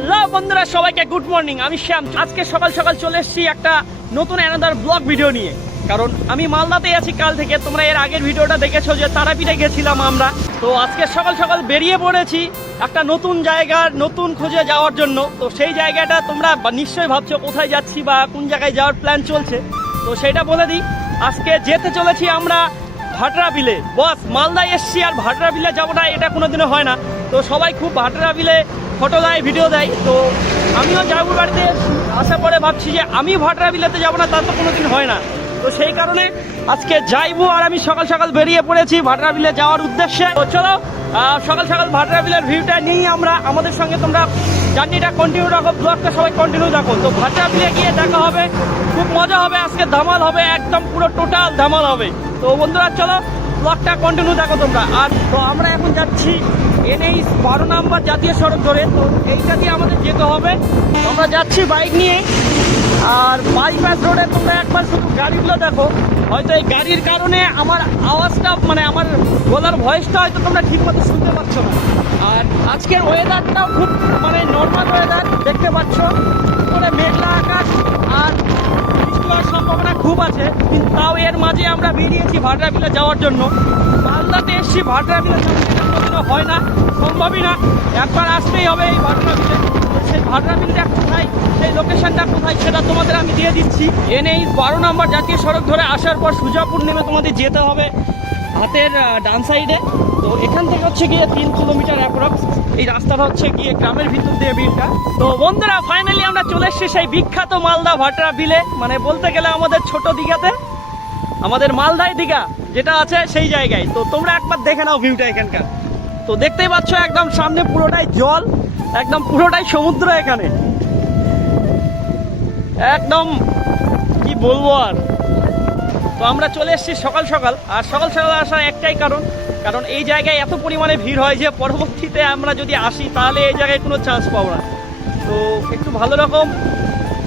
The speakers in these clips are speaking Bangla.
হ্যালো বন্ধুরা, সবাইকে গুড মর্নিং। আমি শ্যাম। আজকে সকাল সকাল চলে এসেছি একটা নতুন অ্যানাদার ব্লগ ভিডিও নিয়ে। কারণ আমি মালদাতেই আছি কাল থেকে। তোমরা এর আগের ভিডিওটা দেখেছো যে তারাপীঠে গেছিলাম আমরা। তো আজকে সকাল সকাল বেরিয়ে পড়েছি একটা নতুন জায়গার নতুন খোঁজে যাওয়ার জন্য। তো সেই জায়গাটা তোমরা নিশ্চয়ই ভাবছো কোথায় যাচ্ছি বা কোন জায়গায় যাওয়ার প্ল্যান চলছে। তো সেইটা বলে দিই, আজকে যেতে চলেছি আমরা ভাটরা বিলে। বস, মালদায় এসছি আর ভাটরা বিলে যাবো না এটা কোনোদিনও হয় না। তো সবাই খুব ভাটরা বিলে ফটো দেয়, ভিডিও দেয়। তো আমিও যাবো বাড়িতে আসার পরে ভাবছি যে আমি ভাটরা বিলেতে যাবো না, তা তো কোনোদিন হয় না। তো সেই কারণে আজকে যাইবো আর আমি সকাল সকাল বেরিয়ে পড়েছি ভাটরা বিলে যাওয়ার উদ্দেশ্যে। তো চলো সকাল সকাল ভাটরা বিলের ভিউটা নিই আমরা। আমাদের সঙ্গে তোমরা জার্নিটা কন্টিনিউ রাখো, ব্লগটা সবাই কন্টিনিউ রাখো। তো ভাটরা বিলে গিয়ে দেখা হবে, খুব মজা হবে আজকে, ধামাল হবে, একদম পুরো টোটাল ধামাল হবে। তো বন্ধুরা চলো ব্লগটা কন্টিনিউ দেখো তোমরা। আর তো আমরা এখন যাচ্ছি NH 12 নম্বর জাতীয় সড়ক ধরে। তো এইটা দিয়ে আমাদের যেতে হবে। আমরা যাচ্ছি বাইক নিয়ে। আর বাইপাস রোডে তোমরা একবার শুধু গাড়িগুলো দেখো। হয়তো এই গাড়ির কারণে আমার আওয়াজটা মানে আমার গলার ভয়েসটা হয়তো তোমরা ঠিক মতো শুনতে পাচ্ছ না। আর আজকের ওয়েদারটাও খুব মানে নর্মাল ওয়েদার দেখতে পাচ্ছ। করে মেঘলা আকাশ আর বৃষ্টি হওয়ার সম্ভাবনা খুব আছে। কিন্তু তাও এর মাঝে আমরা বেরিয়েছি ভাটরা বিলে যাওয়ার জন্য। মালদাতে এসছি, ভাটরা বিলে কোনোদিনও হয় না, সম্ভবই না। একবার আসতেই হবে এই ভাটরা বিলে। সেই ভাটরা বিলটা কোথায়, সেই লোকেশনটা কোথায় সেটা তোমাদের আমি দিয়ে দিচ্ছি। NH 12 নম্বর জাতীয় সড়ক ধরে আসার পর সুজাপুর নেমে তোমাদের যেতে হবে হাতের ডান সাইডে। তো এখান থেকে হচ্ছে গিয়ে 3 কিলোমিটার অ্যাপ্রক্স। এই রাস্তাটা হচ্ছে গিয়ে গ্রামের ভিতর দিয়ে বিলটা। তো বন্ধুরা ফাইনালি আমরা চলে এসেছি সেই বিখ্যাত মালদা ভাটরা বিলে। মানে বলতে গেলে আমাদের ছোট দীঘাতে, আমাদের মালদায় দীঘা যেটা আছে সেই জায়গায়। তো তোমরা একবার দেখে নাও ভিউটা এখানকার। তো দেখতেই পাচ্ছ একদম সামনে পুরোটাই জল, একদম পুরোটাই সমুদ্র এখানে। একদম কি বলবো আর। তো আমরা চলে এসেছি সকাল সকাল। আর সকাল সকাল আসার একটাই কারণ এই জায়গায় এত পরিমাণে ভিড় হয় যে পরবর্তীতে আমরা যদি আসি তাহলে এই জায়গায় কোনো চান্স পাবো না। তো একটু ভালো রকম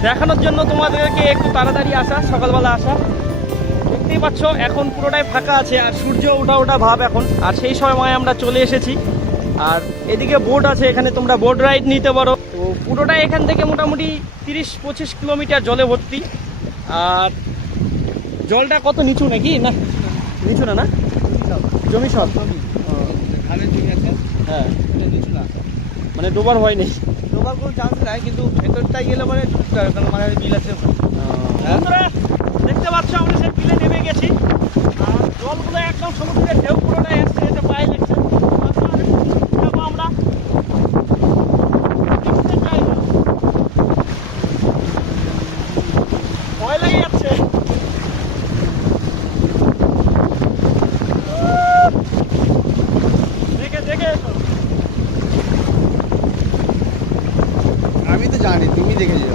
দেখানোর জন্য তোমাদেরকে একটু তাড়াতাড়ি আসা, সকালবেলা আসা। দেখতেই পাচ্ছ এখন পুরোটাই ফাঁকা আছে আর সূর্য ওঠা ভাব এখন। আর সেই সময় আমরা চলে এসেছি। আর এদিকে বোট আছে, এখানে তোমরা বোট রাইড নিতে পারো। তো পুরোটাই এখান থেকে মোটামুটি 30-25 কিলোমিটার জলে ভর্তি। আর জলটা কত নিচু নাকি? না নিচু না, না জমি সব হ্যাঁ নিচু না, মানে ডোবার ভয় নেই, ডোবার কোনো চান্স নাই। কিন্তু ভেতরটাই গেলে মানে মানে বিল আছে। বন্ধুরা দেখতে পাচ্ছ আমরা সেই বিলে নেমে গেছি। আর জলগুলো একদম সমুদ্রের ঢেউ পুরোটাই আসছে, এটা পায়ে লাগছে। আমরা ভয় লেগে যাচ্ছে। দেখে আমি তো জানি, তুমি দেখেছো।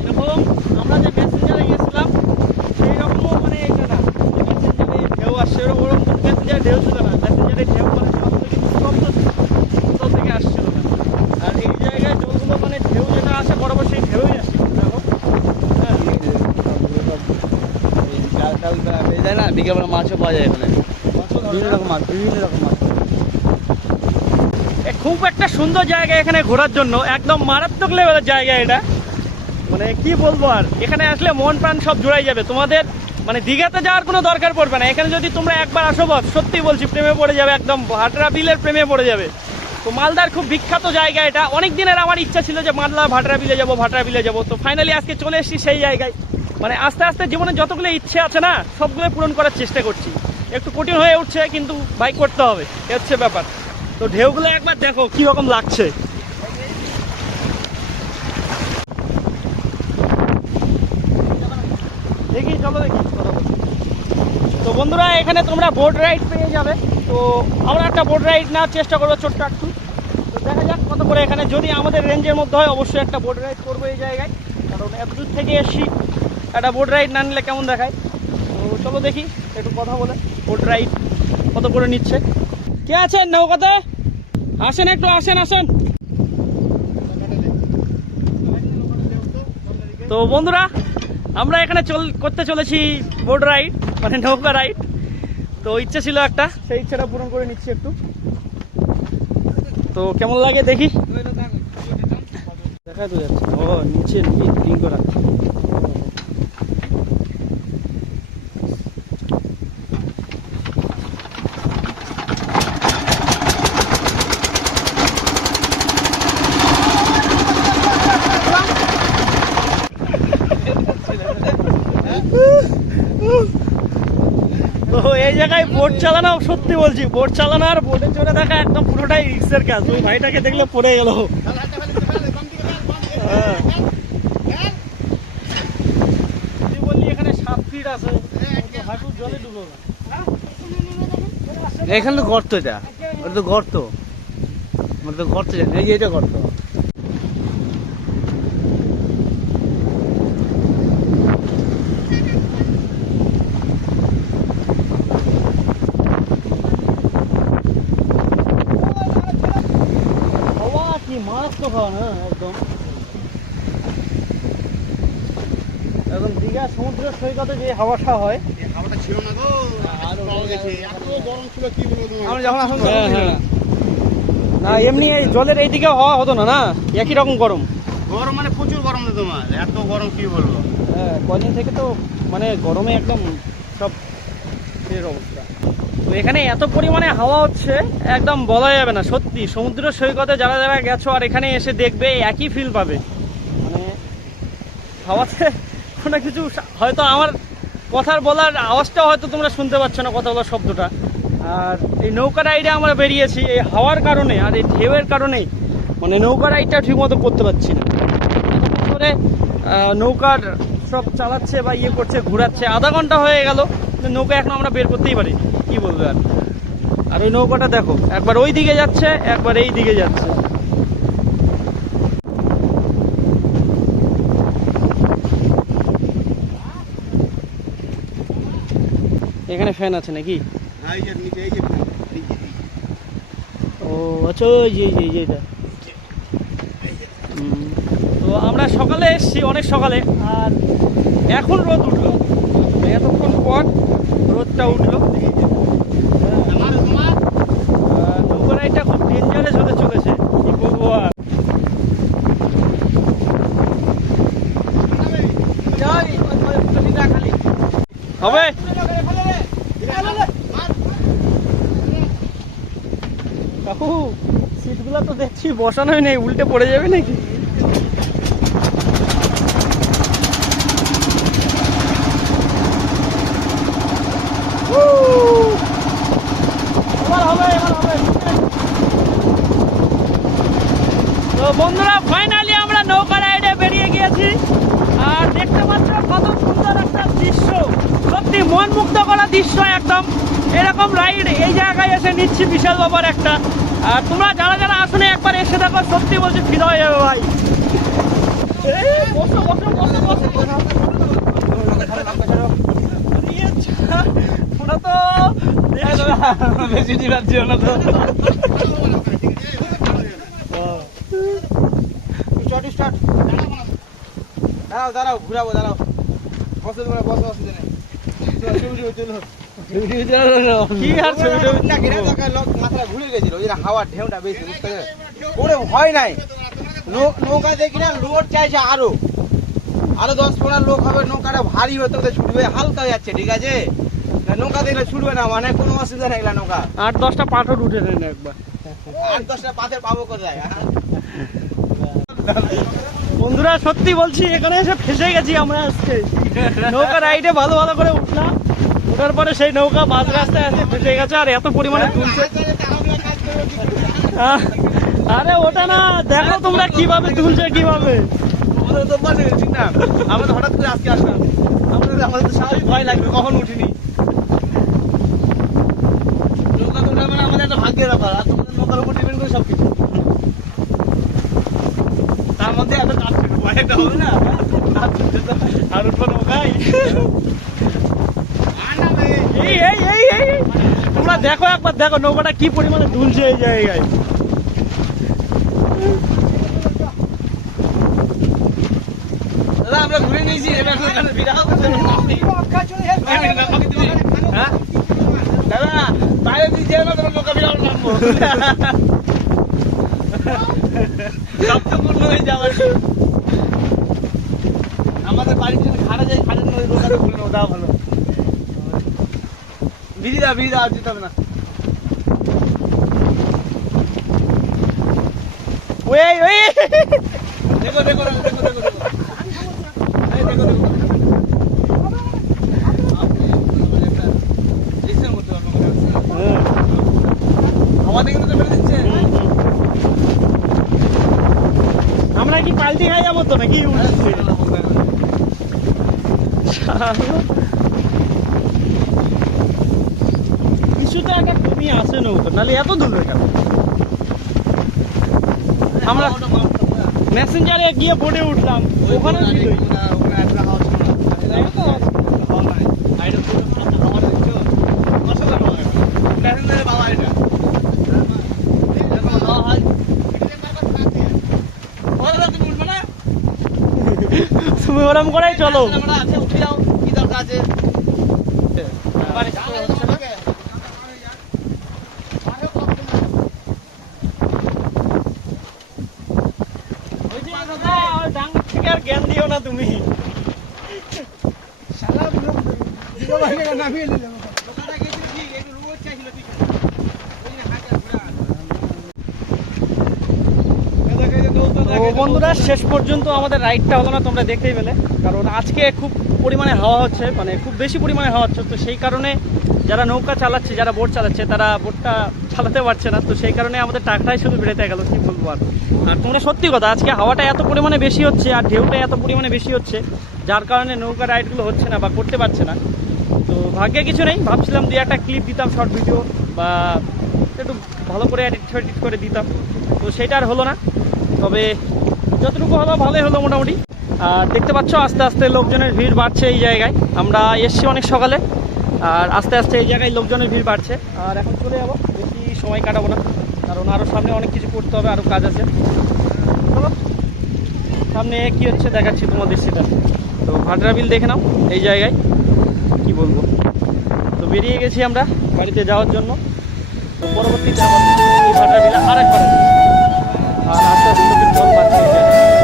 এরকম আমরা যে প্যাসেঞ্জারে গেছিলাম সেই রকমও মানে এটা না, প্যাসেঞ্জারে ঢেউ আসছে ওরকম প্যাসেঞ্জার ঢেউ ছিল না। প্যাসেঞ্জারের ঢেউ মানে শব্দ কিন্তু শব্দ কোথাও থেকে আসছিল না। আর এই জায়গায় জলগুলো মানে ঢেউ যেটা আসে বরাবর সেই ঢেউই আসছে। দেখো হ্যাঁ, যায় না, বিকেলবেলা মাছও পাওয়া যায় এখানে। বিভিন্ন রকম মাছ, বিভিন্ন রকম মাছ। খুব একটা সুন্দর জায়গা এখানে ঘোরার জন্য, একদম মারাত্মক লেভেলের জায়গা এটা। মানে কি বলবো আর, এখানে আসলে মন প্রাণ সব জুড়াই যাবে তোমাদের। মানে দীঘাতে যাওয়ার কোনো দরকার পড়বে না, এখানে যদি তোমরা একবার আসো বস, সত্যি বলছি প্রেমে পড়ে যাবে, একদম ভাটরা বিলের প্রেমে পড়ে যাবে। তো মালদার খুব বিখ্যাত জায়গা এটা। অনেক দিনের আমার ইচ্ছা ছিল যে মালদা ভাটরা বিলে যাবো। তো ফাইনালি আজকে চলে এসেছি সেই জায়গায়। মানে আস্তে আস্তে জীবনে যতগুলো ইচ্ছে আছে না সবগুলো পূরণ করার চেষ্টা করছি। একটু কঠিন হয়ে উঠছে কিন্তু বাইক করতে হবে, এ হচ্ছে ব্যাপার। তো ঢেউগুলো একবার দেখো কি রকম লাগছে। দেখি চলো দেখি। তো বন্ধুরা এখানে তোমরা বোট রাইড পেয়ে যাবে। তো আমরা একটা বোট রাইড নেওয়ার চেষ্টা করবো ছোট্ট একটু। তো দেখা যাক কত করে এখানে, যদি আমাদের রেঞ্জের মধ্যে হয় অবশ্যই একটা বোট রাইড করবো এই জায়গায়। কারণ এত দূর থেকে এসছি, একটা বোট রাইড না নিলে কেমন দেখায়। তো চলো দেখি একটু কথা বলে বোট রাইড কত করে নিচ্ছে। কে আছেন নৌকাতে? আসেন একটু, আসেন। তো বন্ধুরা আমরা এখানে করতে চলেছি বোট রাইড। মানে নৌকা রাইড। তো ইচ্ছে ছিল একটা, সেই ইচ্ছাটা পূরণ করে নিচ্ছি একটু। তো কেমন লাগে দেখি, দেখা তো যাচ্ছে। ও নিচে ড্রিঙ্ক করা। তো এই জায়গায় বোট চালানো, সত্যি বলছি, বোট চালানো আর বোটে চড়ে দেখা একদম পুরোটাই রিস্কের কাজ। ওই ভাইটাকে দেখলে পড়ে গেল। তুই বললি এখানে 7 ফিট আছে, হাঁটু জলে ডুবো না। এখানে তো গর্ত, এটা ওটা তো গর্ত, মানে তো গর্ত জানি, এই যে এটা গর্ত। বাবা কি মাছ তো খাওয়া না একদম। এখন দীঘা সমুদ্র সৈকতে যে হাওয়াটা হয়, হাওয়াটা ছিল না গো, আরো পাওয়া গেছে। এত গরম ছিল কি বলবো তোমাকে। আমরা যখন আসলাম তখন হ্যাঁ, ছিল হ্যাঁ। না। না এমনি এই জলের এইদিকে হওয়া হতো না, না একই রকম গরম। গরম মানে প্রচুর গরম না তোমার, এত গরম কি বলবো। হ্যাঁ, কদিন থেকে তো মানে গরমে একদম সব এর অবস্থা। তো এখানে এত পরিমাণে হাওয়া হচ্ছে একদম বলা যাবে না। সত্যি সমুদ্র সৈকতে যারা যারা গেছো আর এখানে এসে দেখবে একই ফিল পাবে। মানে হাওয়াতে কোনো কিছু, হয়তো আমার কথার বলার আওয়াজটাও হয়তো তোমরা শুনতে পাচ্ছ না, কথা বলার শব্দটা। আর এই নৌকা রাইডে আমরা বেরিয়েছি এই হাওয়ার কারণে আর এই ঢেউয়ের কারণেই, মানে নৌকা রাইডটা ঠিকমতো করতে পারছি না। এতক্ষণ ধরে নৌকার সব চালাচ্ছে বা ইয়ে করছে, ঘোরাচ্ছে, আধা ঘন্টা হয়ে গেল, নৌকা এখন আমরা বের করতেই পারি, কি বলবে আর। আর ওই নৌকাটা দেখো, একবার ওই দিকে যাচ্ছে, একবার এই দিকে যাচ্ছে। এখানে ফ্যান আছে নাকি? এই যে নিচে, এই যে ও আচ্ছা, ওই যে এটা। তো আমরা সকালে এসেছি, অনেক সকালে, আর এখন রোদ উঠলো। এতক্ষণ পর রোদটা উঠলো। নৌকা রাইডটা খুব ডেঞ্জারাস হতে চলেছে, কি বলবো আর। হবে কাকু, সিটগুলো তো দেখছি বসানোই নেই, উল্টে পড়ে যাবে নাকি? এবার হবে, এবার হবে। তো বন্ধুরা, ফাইনালি আমরা নৌকা রাইডে বেরিয়ে গিয়েছি। আর দেখতে পাচ্ছ কত সুন্দর একটা দৃশ্য, সত্যি মন মুগ্ধ করা দৃশ্য একদম। এরকম রাইড এই জায়গায় এসে নিচ্ছি, বিশাল ব্যাপার একটা। আর তোমরা যারা যারা আসলে একবার এসে দেখো, সত্যি বলছি ফিদা হয়ে যাবে ভাই। বসো বসো বসো বসো। ওরা তো বেশি দিবাচ্ছিও না তো। দাঁড়াও দাঁড়াও, ঘুরাবো, দাঁড়াও। বসো তোমরা, বসো, অসুবিধা নেই। কি আর ছবি টবি না, ঘেরা থাকা লোক মাথাটা ঘুরে গেছিল, ওই জন্য হাওয়ার ঢেউটা বেশি, বুঝতে পেরেছো? ওরে ভয় নাই, নৌকা দেখি না লোড চাইছে আরো 10-15 লোক হবে, নৌকাটা ভারী হতে হতে ছুটবে, হালকা হয়ে যাচ্ছে, ঠিক আছে? নৌকা দেখলে ছুটবে না, মানে কোনো অসুবিধা নেই নৌকা। 8-10টা পাথর উঠে নেন একবার। 8-10টা পাথর পাবো কোথায়? বন্ধুরা সত্যি বলছি, এখানে এসে ফেসে গেছি আমরা আজকে। নৌকা রাইডে ভালো ভালো করে উঠলাম, ওঠার পরে সেই নৌকা মাঝ রাস্তায় এসে ফেসে গেছে। আর এত পরিমাণে তুলছে, আরে ওটা না, দেখো তোমরা কিভাবে তুলছে, কিভাবে। আমাদের তো মানে ঠিক না, আমরা তো হঠাৎ করে আজকে আসলাম, আমাদের তো স্বাভাবিক ভয় লাগবে, কখন উঠিনি। নৌকা তো উঠাবে না, আমাদের একটা ভাগ্যের ব্যাপার, আর তোমাদের নৌকার উপর ডিপেন্ড করে সবকিছু। তার মধ্যে এত চাপ ভয় একটা হবে না, আর উঠবো নৌকায়। এই এই এই এই তোমরা দেখো একবার, দেখো নৌকাটা কি পরিমাণে দুলছে এই জায়গায়। দাদা আমরা ঘুরে নিয়েছি এবার এখানে বিরাট হ্যাঁ দাদা বাইরে দিয়ে যাই না তোমার নৌকা বিরাট নামবো সবটা পূর্ণ হয়ে যাবে আমাদের বাড়ির জন্য খাড়া যায় খাড়ের নদী নৌকাতে ঘুরে নেবো তাও ভালো বিধি দাও আর যেতে হবে না ওই ওই দেখো দেখো দেখো দেখো দেখো দেখো এই দেখো দেখো আমাদের কিন্তু ফেলে দিচ্ছে আমরা কি পাল্টি খাই যাবো তো নাকি কিছুতে একটা কমি আসে নৌকো নাহলে এত দূর কেন আমরা মেসেঞ্জারে গিয়ে বোটে উঠলাম ওখানে তুমি ওরম করেই চলো আর জ্ঞান দিও না তুমি তো বন্ধুরা শেষ পর্যন্ত আমাদের রাইডটা হলো না, তোমরা দেখতেই পেলে। কারণ আজকে খুব পরিমাণে হাওয়া হচ্ছে, মানে খুব বেশি পরিমাণে হাওয়া হচ্ছে, তো সেই কারণে যারা নৌকা চালাচ্ছে, যারা বোট চালাচ্ছে, তারা বোটটা চালাতে পারছে না। তো সেই কারণে আমাদের টাকাটাই শুধু বেড়েতে গেল, কি বলবো আর। আর তোমরা সত্যি কথা, আজকে হাওয়াটা এত পরিমাণে বেশি হচ্ছে আর ঢেউটা এত পরিমাণে বেশি হচ্ছে, যার কারণে নৌকা রাইডগুলো হচ্ছে না বা করতে পারছে না। তো ভাগ্যে কিছু নেই, ভাবছিলাম দুই একটা ক্লিপ দিতাম, শর্ট ভিডিও বা একটু ভালো করে এডিট করে দিতাম, তো সেটা আর হলো না। তবে যতটুকু হলো ভালোই হলো মোটামুটি। আর দেখতে পাচ্ছ আস্তে আস্তে লোকজনের ভিড় বাড়ছে এই জায়গায়। আমরা এসছি অনেক সকালে, আর আস্তে আস্তে এই জায়গায় লোকজনের ভিড় বাড়ছে। আর এখন চলে যাবো, বেশি সময় কাটাবো না, কারণ আরও সামনে অনেক কিছু করতে হবে, আরও কাজ আছে। চলো সামনে কি হচ্ছে দেখাচ্ছি তোমাদের সেটা। তো ভাটরা বিল দেখে নাও এই জায়গায়, কি বলবো। তো বেরিয়ে গেছি আমরা বাড়িতে যাওয়ার জন্য। তো পরবর্তীতে আবার এই ভাটরা বিলে আরেকবার, আর আস্তে আস্তে জল বাড়ছে এই জায়গায়।